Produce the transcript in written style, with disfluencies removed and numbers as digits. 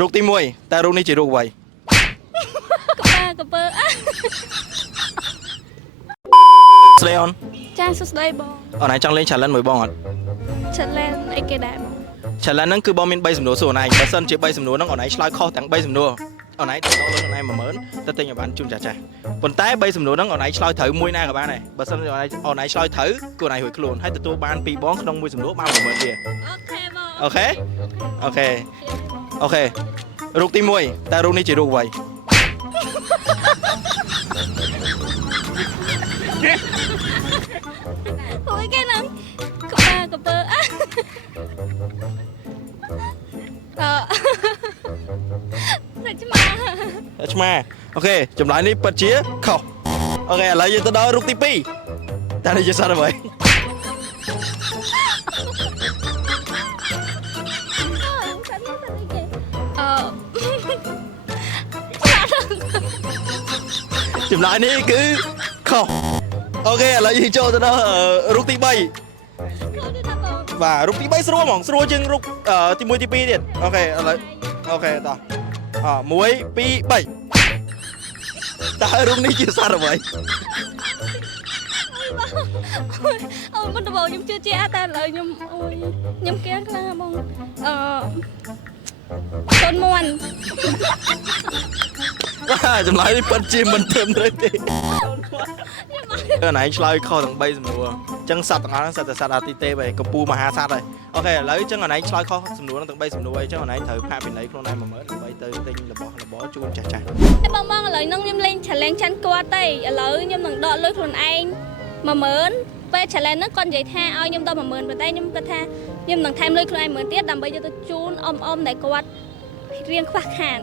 រូបទី1តែរូបនេះជារូបអ្វីកពើស្ដីអូនចាសួស្ដីបងអូនឯងចង់លេង challenge មួយបងអត់ challenge អីគេដែរបង challenge ហ្នឹងគឺបងមាន3សំណួរសួរអូនឯងបើសិនជា3សំណួរហ្នឹងអូនឯងឆ្លើយខុសទាំង3សំណួរអូនឯងទៅដល់លុយអូនឯង10000ទៅទិញឲ្យបានជូនចាស់ប៉ុន្តែ3សំណួរហ្នឹងអូនឯងឆ្លើយត្រូវមួយណាក៏បានដែរបើសិនអូនឯងឆ្លើយត្រូវគឺអូនឯងរួចខ្លួនហើយទទួលបាន2បងក្នុងមួយសំណួរបាន10000ទៀតអូខេរូបទី1តែរូបនេះជារូបអ្វីអូយគេហ្នឹងកពើឆ្មាអូខេចម្លើយនេះពិតជាខុសអូខេឥឡូវយើងទៅដល់រូបទី2តើនេះជាសត្វអ្វីចម្លើយនេះគឺខុសអូខេឥឡូវយើងចូលទៅដល់រូបទី3បាទរូបទី3ស្រួលហ្មងស្រួលជាងរូបទី1ទី2ទៀតអូខេឥឡូវអូខេតោះ1 2 3តើរូបនេះជាសត្វអ្វីអូមិនដំបូងខ្ញុំជឿជាក់តែឥឡូវខ្ញុំគៀងខ្លាំងបងកូនមួនបាទចម្លើយនេះពិតជាមិនត្រឹមត្រូវទេអូនឯងឆ្លើយខុសទាំង3សំណួរអញ្ចឹងសត្វទាំងអស់ហ្នឹងសត្វតែសត្វអាទិទេពឯងកំពូលមហាសត្វហើយអូខេឥឡូវអញ្ចឹងអូនឯងឆ្លើយខុសសំណួរទាំង3សំណួរអីចឹងអូនឯងត្រូវផាកពិន័យខ្លួនឯង10000ដើម្បីទៅទិញរបស់របរជូនចាស់បងឥឡូវហ្នឹងខ្ញុំលេង challenge ចាន់គាត់ទេឥឡូវខ្ញុំនឹងដកលុយខ្លួនឯង10000ពេល challenge ហ្នឹងគាត់និយាយថាឲ្យខ្ញុំដល់10000ប៉ុន្តែខ្ញុំគិតថាខ្ញុំនឹងថែមលុយខ្លួនឯង10000ទៀតដើម្បីយកទៅជូនអ៊ំដែលគាត់រៀងខ្វះខាត